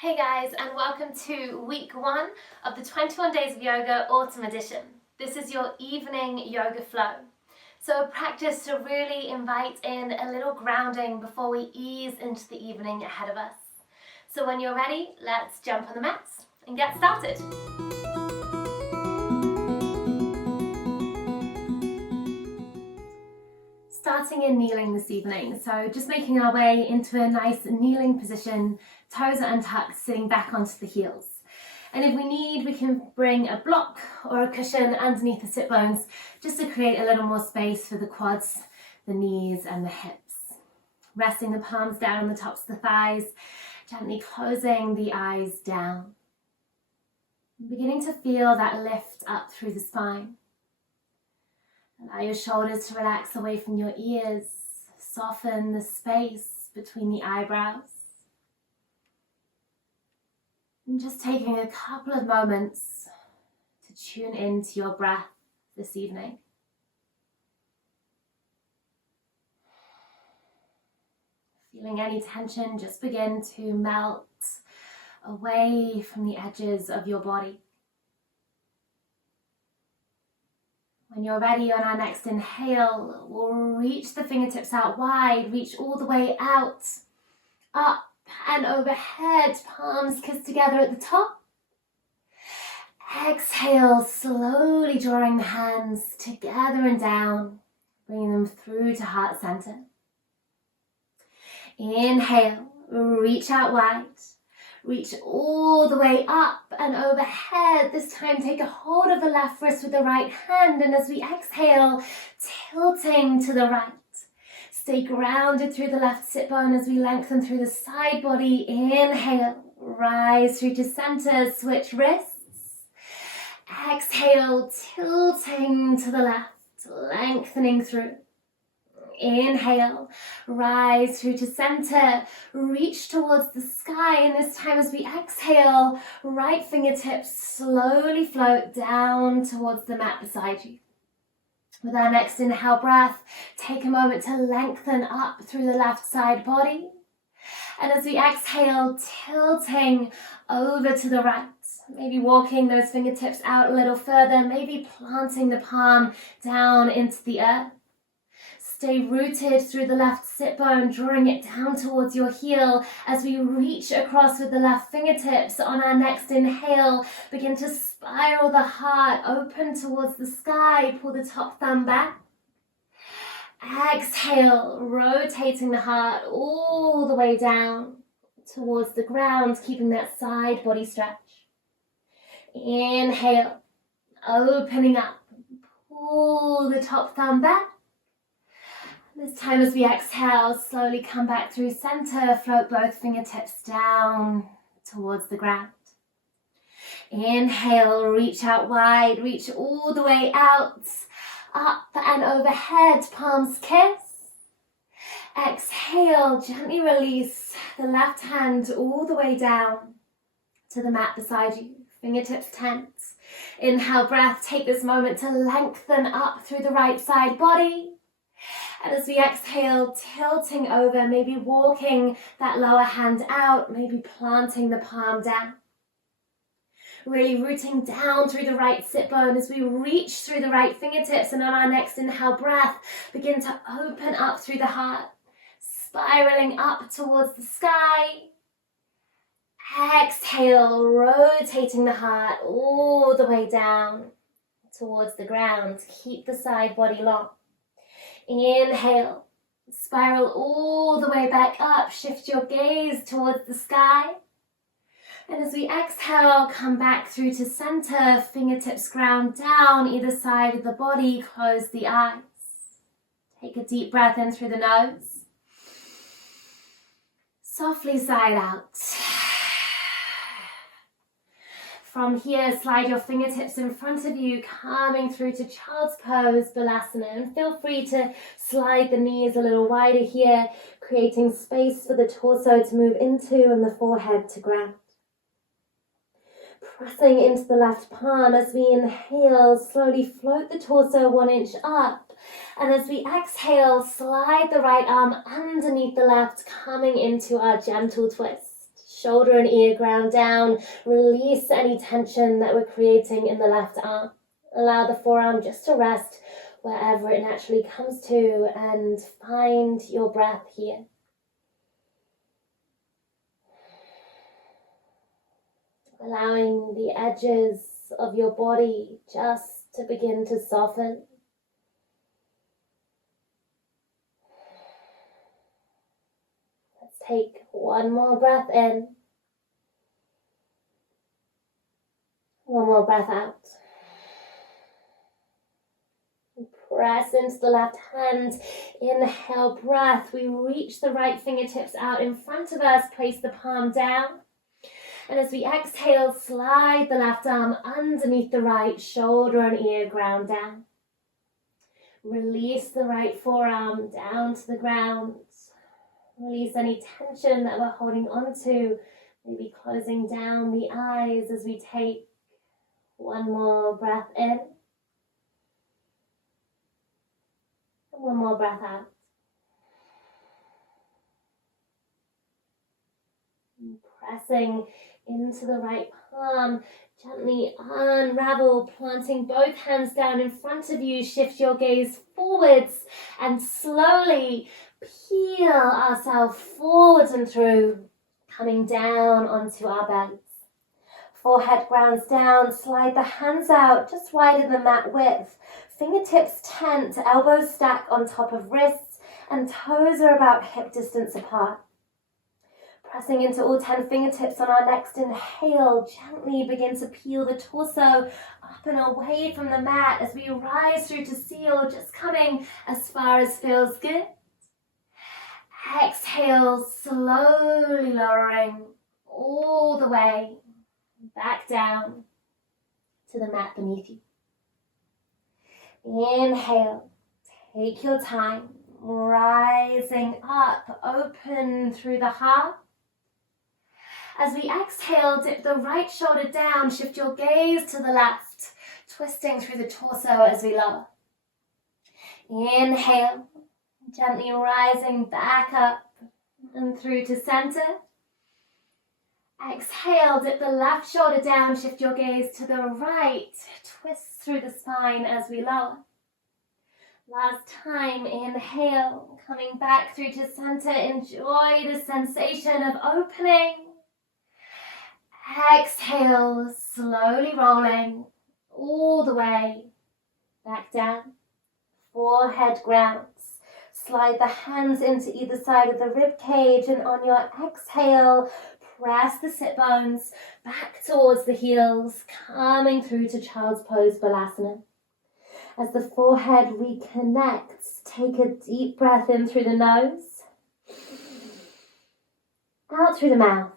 Hey guys, and welcome to week 1 of the 21 Days of Yoga Autumn Edition. This is your evening yoga flow. So a practice to really invite in a little grounding before we ease into the evening ahead of us. So when you're ready, let's jump on the mats and get started. Starting in kneeling this evening, so just making our way into a nice kneeling position, toes are untucked, sitting back onto the heels. And if we need, we can bring a block or a cushion underneath the sit bones just to create a little more space for the quads, the knees and the hips. Resting the palms down on the tops of the thighs, gently closing the eyes down. Beginning to feel that lift up through the spine. Allow your shoulders to relax away from your ears. Soften the space between the eyebrows. And just taking a couple of moments to tune into your breath this evening. Feeling any tension, just begin to melt away from the edges of your body. When you're ready, on our next inhale, we'll reach the fingertips out wide, reach all the way out, up and overhead, palms kiss together at the top. Exhale, slowly drawing the hands together and down, bringing them through to heart center. Inhale, reach out wide. Reach all the way up and overhead. This time take a hold of the left wrist with the right hand, and as we exhale, tilting to the right. Stay grounded through the left sit bone as we lengthen through the side body. Inhale, rise through to center, switch wrists. Exhale, tilting to the left, lengthening through. Inhale, rise through to center, reach towards the sky, and this time as we exhale, right fingertips slowly float down towards the mat beside you. With our next inhale breath, take a moment to lengthen up through the left side body. And as we exhale, tilting over to the right, maybe walking those fingertips out a little further, maybe planting the palm down into the earth. Stay rooted through the left sit bone, drawing it down towards your heel as we reach across with the left fingertips. On our next inhale, begin to spiral the heart open towards the sky. Pull the top thumb back. Exhale, rotating the heart all the way down towards the ground, keeping that side body stretch. Inhale, opening up. Pull the top thumb back. This time as we exhale, slowly come back through center, float both fingertips down towards the ground. Inhale, reach out wide, reach all the way out, up and overhead, palms kiss. Exhale, gently release the left hand all the way down to the mat beside you, fingertips tense. Inhale, breath, take this moment to lengthen up through the right side body. And as we exhale, tilting over, maybe walking that lower hand out, maybe planting the palm down. Really rooting down through the right sit bone as we reach through the right fingertips, and on our next inhale breath, begin to open up through the heart, spiraling up towards the sky. Exhale, rotating the heart all the way down towards the ground. Keep the side body long. Inhale, spiral all the way back up, shift your gaze towards the sky. And as we exhale, come back through to center, fingertips ground down either side of the body, close the eyes. Take a deep breath in through the nose. Softly sigh out. From here, slide your fingertips in front of you, calming through to Child's Pose, Balasana. And feel free to slide the knees a little wider here, creating space for the torso to move into and the forehead to ground. Pressing into the left palm as we inhale, slowly float the torso 1 inch up. And as we exhale, slide the right arm underneath the left, coming into our gentle twist. Shoulder and ear ground down. Release any tension that we're creating in the left arm. Allow the forearm just to rest wherever it naturally comes to, and find your breath here. Allowing the edges of your body just to begin to soften. Let's take one more breath in. One more breath out. Press into the left hand. Inhale, breath. We reach the right fingertips out in front of us. Place the palm down. And as we exhale, slide the left arm underneath the right, shoulder and ear ground down. Release the right forearm down to the ground. Release any tension that we're holding on to. Maybe closing down the eyes as we take one more breath in. And one more breath out. And pressing into the right palm, gently unravel, planting both hands down in front of you. Shift your gaze forwards and slowly peel ourselves forwards and through, coming down onto our bellies. Forehead grounds down, slide the hands out, just wider than mat width. Fingertips tent, elbows stack on top of wrists, and toes are about hip distance apart. Pressing into all 10 fingertips on our next inhale, gently begin to peel the torso up and away from the mat as we rise through to seal, just coming as far as feels good. Exhale, slowly lowering all the way back down to the mat beneath you. Inhale, take your time, rising up, open through the heart. As we exhale, dip the right shoulder down, shift your gaze to the left, twisting through the torso as we lower. Inhale, gently rising back up and through to center. Exhale, dip the left shoulder down, shift your gaze to the right, twist through the spine as we lower. Last time, inhale, coming back through to center, enjoy the sensation of opening. Exhale, slowly rolling all the way back down. Forehead grounds. Slide the hands into either side of the rib cage, and on your exhale, press the sit bones back towards the heels, coming through to child's pose balasana. As the forehead reconnects, take a deep breath in through the nose, out through the mouth.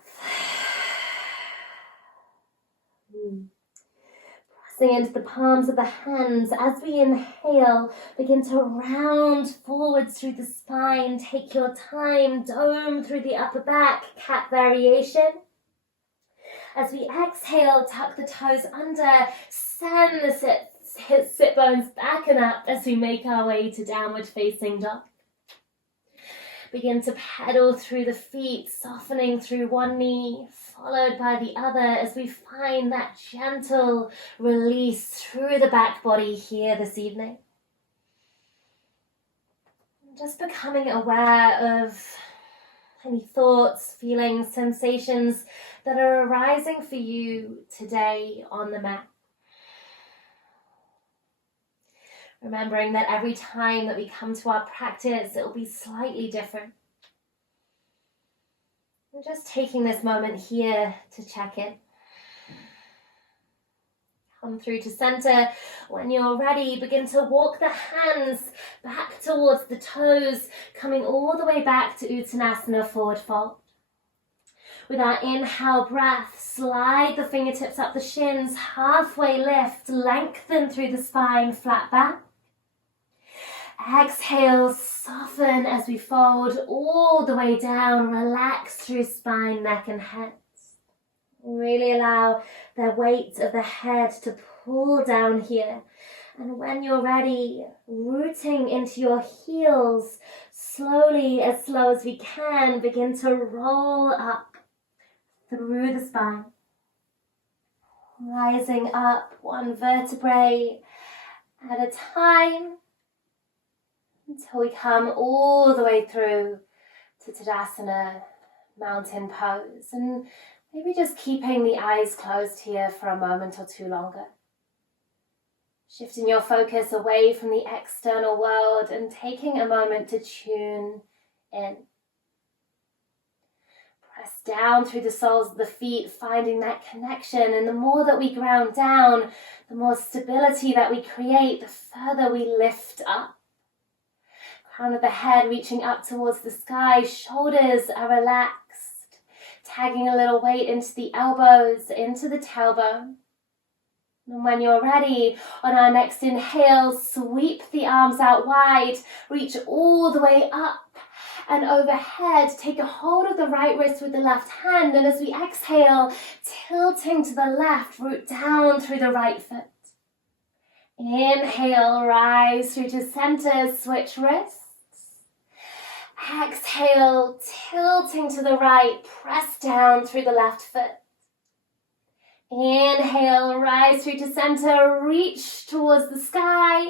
Pressing into the palms of the hands. As we inhale, begin to round forwards through the spine. Take your time, dome through the upper back, cat variation. As we exhale, tuck the toes under, send the sit bones back and up as we make our way to downward facing dog. Begin to pedal through the feet, softening through one knee, followed by the other as we find that gentle release through the back body here this evening. Just becoming aware of any thoughts, feelings, sensations that are arising for you today on the mat. Remembering that every time that we come to our practice, it will be slightly different. And just taking this moment here to check in. Come through to center. When you're ready, begin to walk the hands back towards the toes, coming all the way back to Uttanasana, forward fold. With our inhale breath, slide the fingertips up the shins, halfway lift, lengthen through the spine, flat back. Exhale, soften as we fold all the way down, relax through spine, neck and head. Really allow the weight of the head to pull down here. And when you're ready, rooting into your heels, slowly, as slow as we can, begin to roll up. through the spine. Rising up one vertebrae at a time until we come all the way through to Tadasana, mountain pose. And maybe just keeping the eyes closed here for a moment or two longer. Shifting your focus away from the external world and taking a moment to tune in. Press down through the soles of the feet, finding that connection. And the more that we ground down, the more stability that we create, the further we lift up. Crown of the head reaching up towards the sky, shoulders are relaxed. Tagging a little weight into the elbows, into the tailbone. And when you're ready, on our next inhale, sweep the arms out wide, reach all the way up and overhead. Take a hold of the right wrist with the left hand, and as we exhale, tilting to the left, root down through the right foot. Inhale, rise through to center, switch wrists. Exhale, tilting to the right, press down through the left foot. Inhale, rise through to center, reach towards the sky.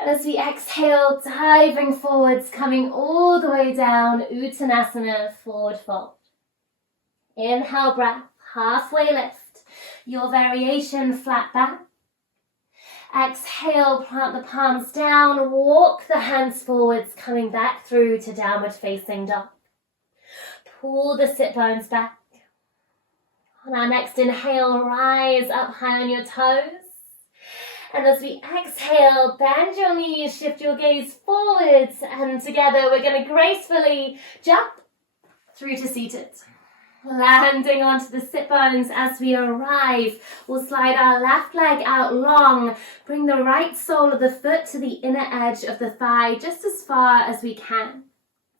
And as we exhale, diving forwards, coming all the way down, Uttanasana, forward fold. Inhale, breath, halfway lift. Your variation, flat back. Exhale, plant the palms down, walk the hands forwards, coming back through to downward facing dog. Pull the sit bones back. On our next inhale, rise up high on your toes. And as we exhale, bend your knees, shift your gaze forwards, and together we're going to gracefully jump through to seated. Landing onto the sit bones as we arrive. We'll slide our left leg out long. Bring the right sole of the foot to the inner edge of the thigh, just as far as we can.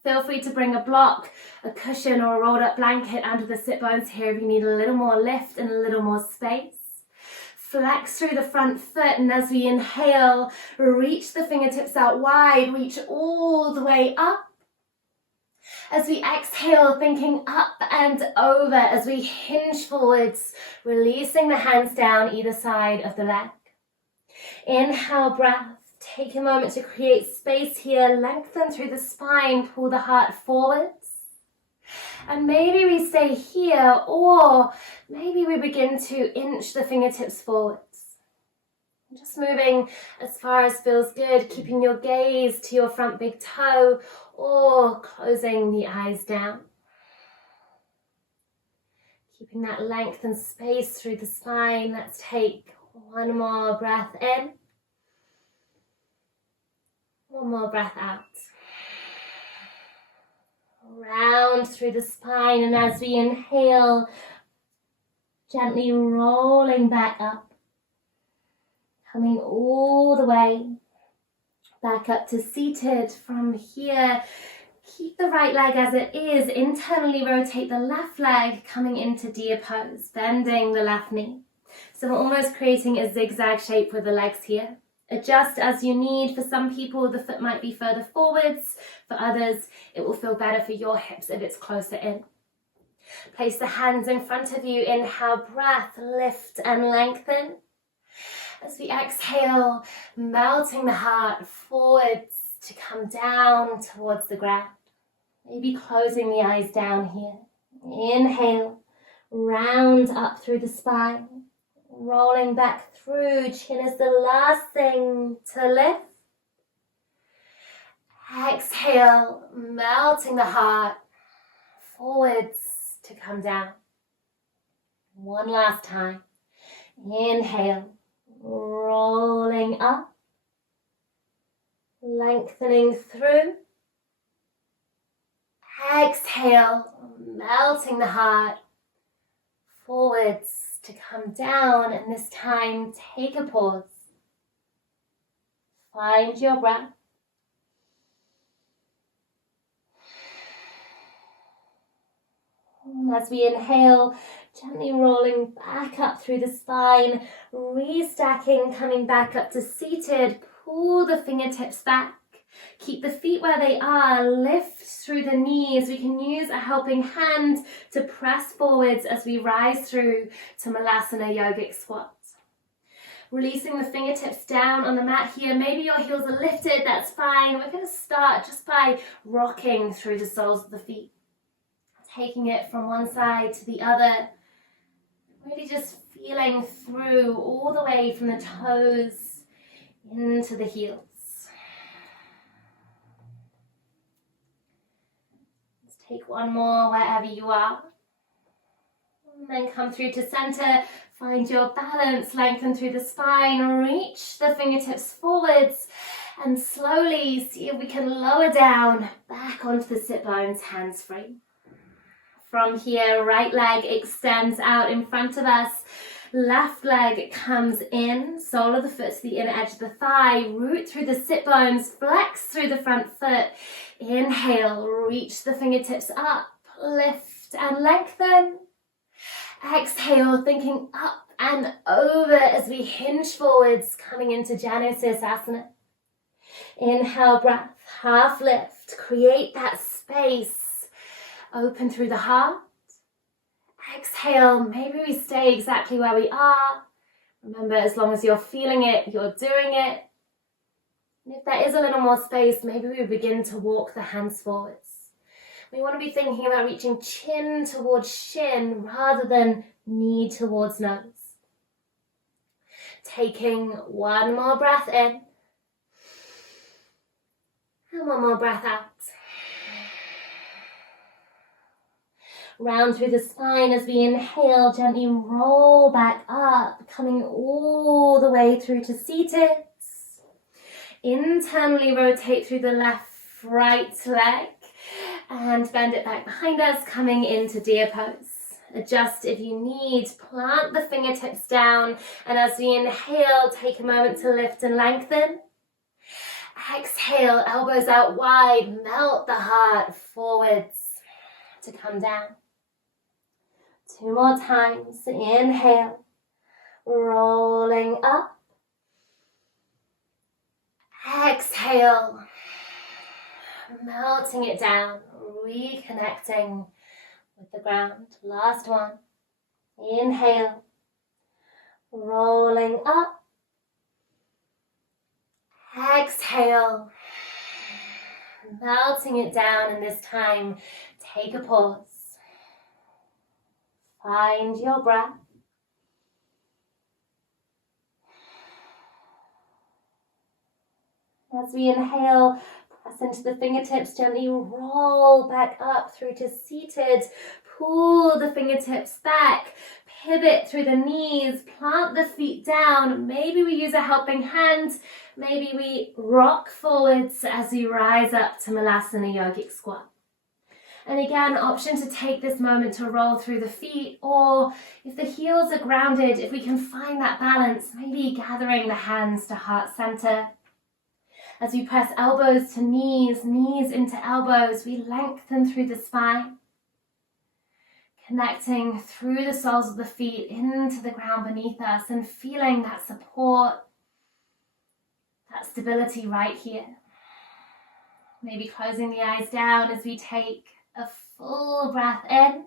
Feel free to bring a block, a cushion, or a rolled up blanket under the sit bones here if you need a little more lift and a little more space. Flex through the front foot, and as we inhale, reach the fingertips out wide, reach all the way up. As we exhale, thinking up and over as we hinge forwards, releasing the hands down either side of the leg. Inhale, breath. Take a moment to create space here. Lengthen through the spine, pull the heart forwards. And maybe we stay here, or maybe we begin to inch the fingertips forwards. Just moving as far as feels good, keeping your gaze to your front big toe, or closing the eyes down. Keeping that length and space through the spine. Let's take one more breath in. One more breath out. Round through the spine, and as we inhale, gently rolling back up. Coming all the way back up to seated. From here, keep the right leg as it is. Internally rotate the left leg, coming into deer pose, bending the left knee. So we're almost creating a zigzag shape with the legs here. Adjust as you need. For some people, the foot might be further forwards. For others, it will feel better for your hips if it's closer in. Place the hands in front of you. Inhale, breath, lift and lengthen. As we exhale, melting the heart forwards to come down towards the ground. Maybe closing the eyes down here. Inhale, round up through the spine. Rolling back through, chin is the last thing to lift. Exhale, melting the heart forwards to come down. One last time. Inhale, rolling up, lengthening through. Exhale, melting the heart forwards to come down, and this time take a pause. Find your breath. As we inhale, gently rolling back up through the spine, restacking, coming back up to seated. Pull the fingertips back. Keep the feet where they are, lift through the knees. We can use a helping hand to press forwards as we rise through to Malasana yogic squat. Releasing the fingertips down on the mat here. Maybe your heels are lifted, that's fine. We're going to start just by rocking through the soles of the feet. Taking it from one side to the other. Really just feeling through all the way from the toes into the heels. Let's take one more wherever you are. And then come through to center. Find your balance, lengthen through the spine, reach the fingertips forwards, and slowly see if we can lower down back onto the sit bones, hands free. From here, right leg extends out in front of us, left leg comes in, sole of the foot to the inner edge of the thigh, root through the sit bones, flex through the front foot. Inhale, reach the fingertips up, lift and lengthen. Exhale, thinking up and over as we hinge forwards, coming into Janusirsasana. Inhale, breath, half lift, create that space. Open through the heart. Exhale, maybe we stay exactly where we are. Remember, as long as you're feeling it, you're doing it. And if there is a little more space, maybe we begin to walk the hands forwards. We want to be thinking about reaching chin towards shin rather than knee towards nose. Taking one more breath in. And one more breath out. Round through the spine as we inhale, gently roll back up, coming all the way through to seated. Internally rotate through the left, right leg. And bend it back behind us, coming into deer pose. Adjust if you need, plant the fingertips down, and as we inhale, take a moment to lift and lengthen. Exhale, elbows out wide, melt the heart forwards to come down. 2 more times, inhale, rolling up. Exhale, melting it down, reconnecting with the ground. Last one. Inhale, rolling up. Exhale, melting it down, and this time take a pause. Find your breath. As we inhale, press into the fingertips, gently roll back up through to seated. Pull the fingertips back, pivot through the knees, plant the feet down. Maybe we use a helping hand. Maybe we rock forwards as we rise up to Malasana yogic squat. And again, option to take this moment to roll through the feet, or if the heels are grounded, if we can find that balance, maybe gathering the hands to heart center. As we press elbows to knees, knees into elbows, we lengthen through the spine. Connecting through the soles of the feet into the ground beneath us and feeling that support, that stability right here. Maybe closing the eyes down as we take a full breath in,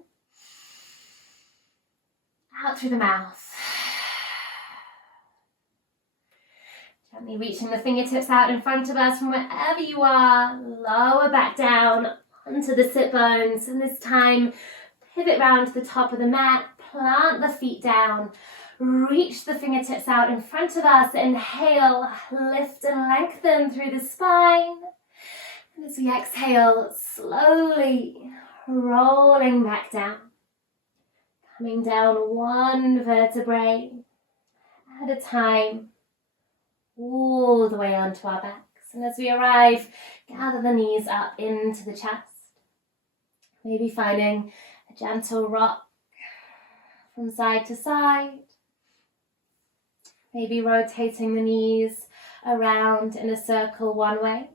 out through the mouth. Gently reaching the fingertips out in front of us from wherever you are. Lower back down onto the sit bones. And this time, pivot round to the top of the mat. Plant the feet down. Reach the fingertips out in front of us. Inhale, lift and lengthen through the spine. And as we exhale, slowly rolling back down. Coming down one vertebrae at a time. All the way onto our backs. And as we arrive, gather the knees up into the chest. Maybe finding a gentle rock from side to side. Maybe rotating the knees around in a circle one way.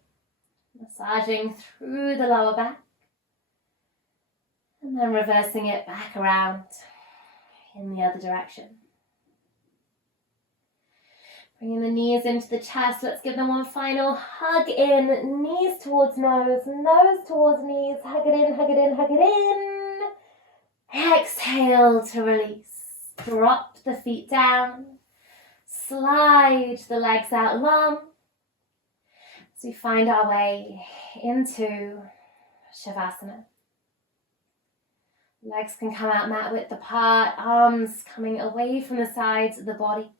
Massaging through the lower back. And then reversing it back around in the other direction. Bringing the knees into the chest. Let's give them one final hug in. Knees towards nose, nose towards knees. Hug it in, hug it in, hug it in. Exhale to release. Drop the feet down. Slide the legs out long. As we find our way into shavasana. Legs can come out mat width apart. Arms coming away from the sides of the body.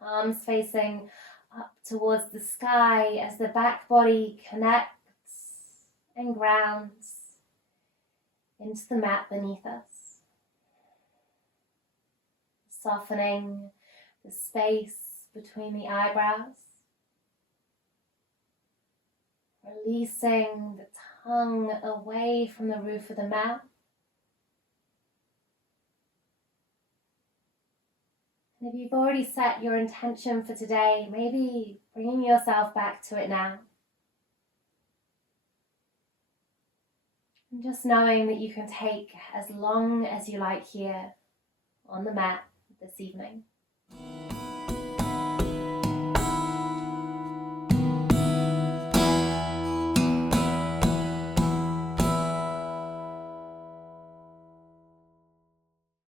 Arms facing up towards the sky as the back body connects and grounds into the mat beneath us. Softening the space between the eyebrows. Releasing the tongue away from the roof of the mouth. And if you've already set your intention for today, maybe bringing yourself back to it now. And just knowing that you can take as long as you like here on the mat this evening.